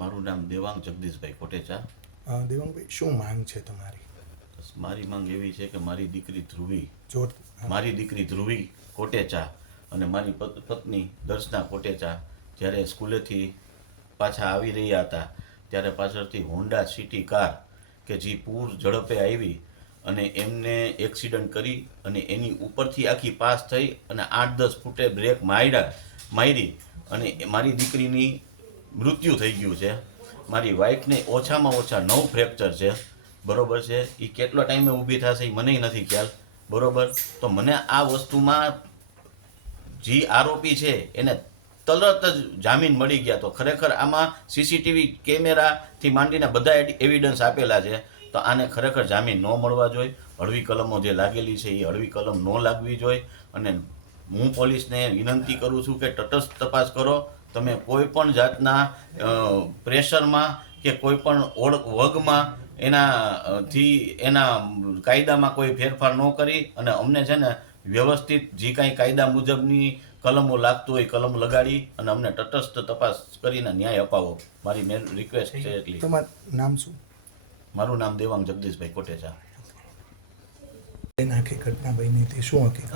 મારું નામ દેવાંગ જગદીશભાઈ કોટેચા. દેવાંગભાઈ, શું માંગ છે તમારી? મારી માંગ એવી છે કે મારી દીકરી ધ્રુવી કોટેચા અને મારી પત્ની દર્શના કોટેચા જ્યારે સ્કૂલેથી પાછા આવી રહ્યા હતા ત્યારે પાછળથી હોન્ડા સિટી કાર કે જે પૂર ઝડપે આવી અને એમને એક્સિડન્ટ કરી અને એની ઉપરથી આખી પાસ થઈ અને 8-10 ફૂટે બ્રેક મારી અને મારી દીકરીની મૃત્યુ થઈ ગયું છે. મારી વાઈફને ઓછામાં ઓછા 9 ફ્રેક્ચર છે. બરોબર છે. એ કેટલો ટાઈમે ઊભી થશે એ મને નથી ખ્યાલ. બરોબર. તો મને આ વસ્તુમાં જે આરોપી છે એને તરત જ જામીન મળી ગયા. તો ખરેખર આમાં સીસીટીવી કેમેરાથી માંડીને બધા એવિડન્સ આપેલા છે. તો આને ખરેખર જામીન ન મળવા જોઈએ. હળવી કલમો જે લાગેલી છે એ હળવી કલમ ન લાગવી જોઈએ. અને હું પોલીસને વિનંતી કરું છું કે તટસ્થ તપાસ કરો. તમે કોઈ પણ જાતના પ્રેશરમાં કે કોઈ પણ વગમાં એના કાયદામાં કોઈ ફેરફાર ન કરી અને અમને છે ને વ્યવસ્થિત જે કાંઈ કાયદા મુજબની કલમો લાગતું હોય કલમ લગાડી અને અમને તટસ્થ તપાસ કરીને ન્યાય અપાવો. મારી મેન રિક્વેસ્ટ છે એટલી. તમારું નામ શું? મારું નામ દેવાંગ જગદીશભાઈ કોટેચા. આખી ઘટના બની હતી, શું હકીકત?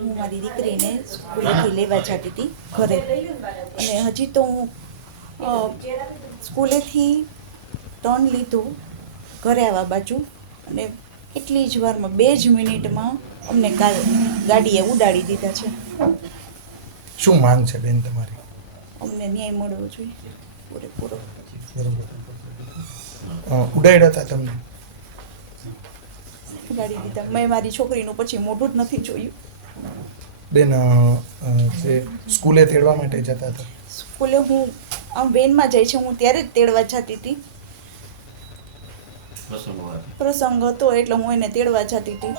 હું મારી દીકરીને સ્કૂલેથી લેવા જતી હતી ઘરે, અને હજી તો હું સ્કૂલેથી ટર્ન લીધું ઘરે આવવા બાજુ, અને એટલી જ વારમાં 2 જ મિનિટમાં અમને ગાડીએ ઉડાડી દીધા છે. શું માંગ છે બેન તમારી? અમને ન્યાય મળવો જોઈએ પૂરેપૂરો. બરોબર. ઉડાડ્યા હતા તમને? ઉડાડી દીધા. મેં મારી છોકરીનું પછી મોઢું જ નથી જોયું. બેન, જે સ્કૂલે તેડવા માટે જતા હતા? સ્કૂલે હું આમ વેનમાં જાય છે, હું ત્યારે જ તેડવા જતી હતી. પ્રસંગ હતો એટલે હું એને તેડવા જતી હતી.